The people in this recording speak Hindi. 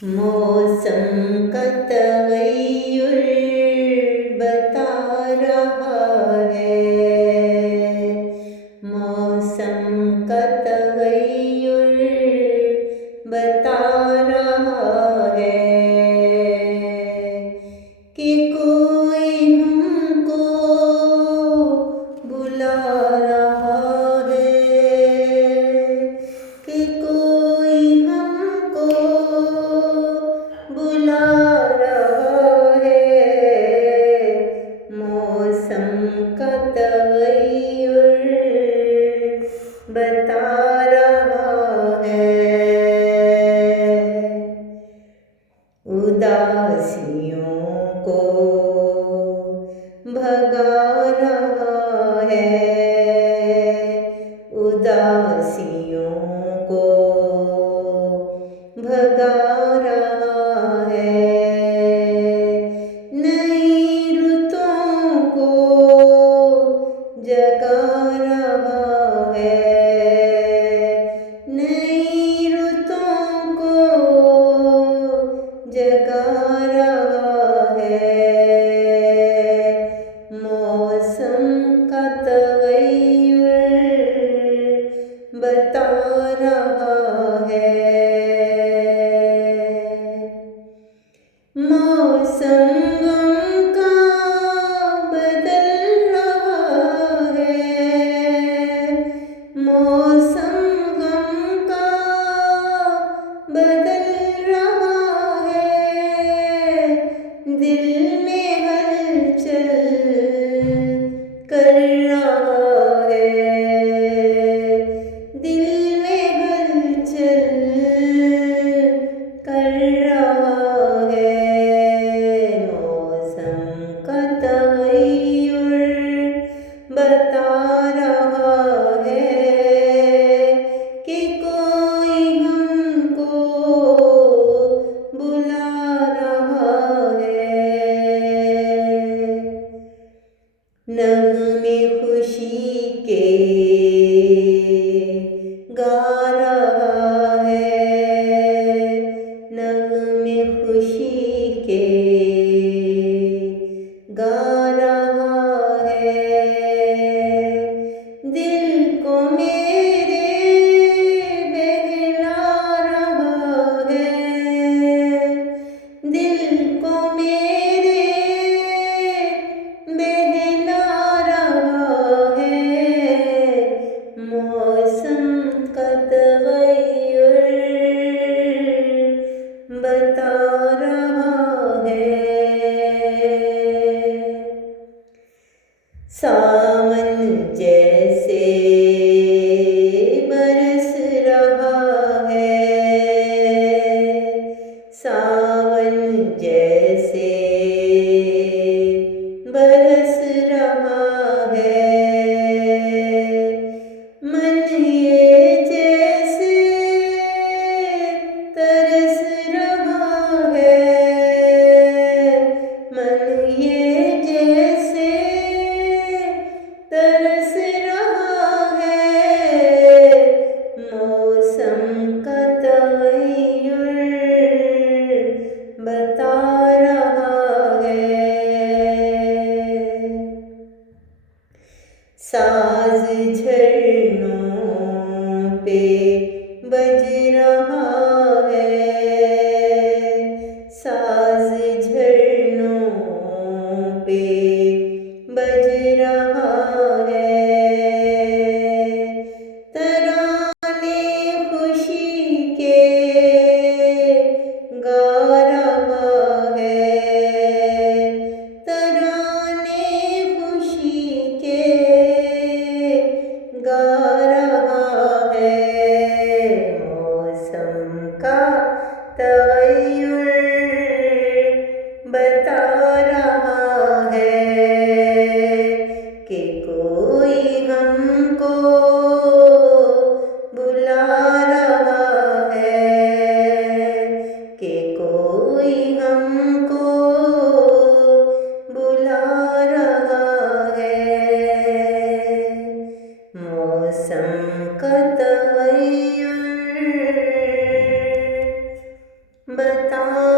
मौसम का तगय्युर बता रहा है। मौसम का तगय्युर बता रहा है कि कोई हमको बुला रहा है, कि कोई हमको बुला रहा है। मौसम का तगय्युर बता रहा है। उदासियों को भगा रहा है, उदासियों को भगा रहा है। नई रुतों को जगा रहा है, नई रुतों को जगा रहा है। मौसम का तगय्युर बता रहा है। मौसम गम का बदल रहा है, मौसम गम का बदल रहा है। दिल में हलचल कर रहा है, दिल में हलचल कर रहा है। मौसम का तगय्युर बता रहा है कि कोई हमको बुला रहा है। नग़्मे खुशी के गा रहा है, नग़्मे खुशी के गा रहा है। दिल को मेरे बहला रहा है, दिल को मेरे बहला रहा है। मौसम का तगय्युर बता रहा है। सावन जैसे बरस रहा है, सावन जैसे बरस रहा है। मन ये जैसे तरस रहा है, मन ये जैसे तरस रहा है। मौसम का तगय्युर बता रहा है। साज झरनों पे बज रहा है, साज झरनों पे बज रहा है। तराने खुशी के गा रहा है, तराने खुशी के गा रहा है। मौसम का तगय्युर बता रहा है कि कोई हमको बुला रहा है, कि कोई हमको बुला रहा है। मौसम का तगय्युर बता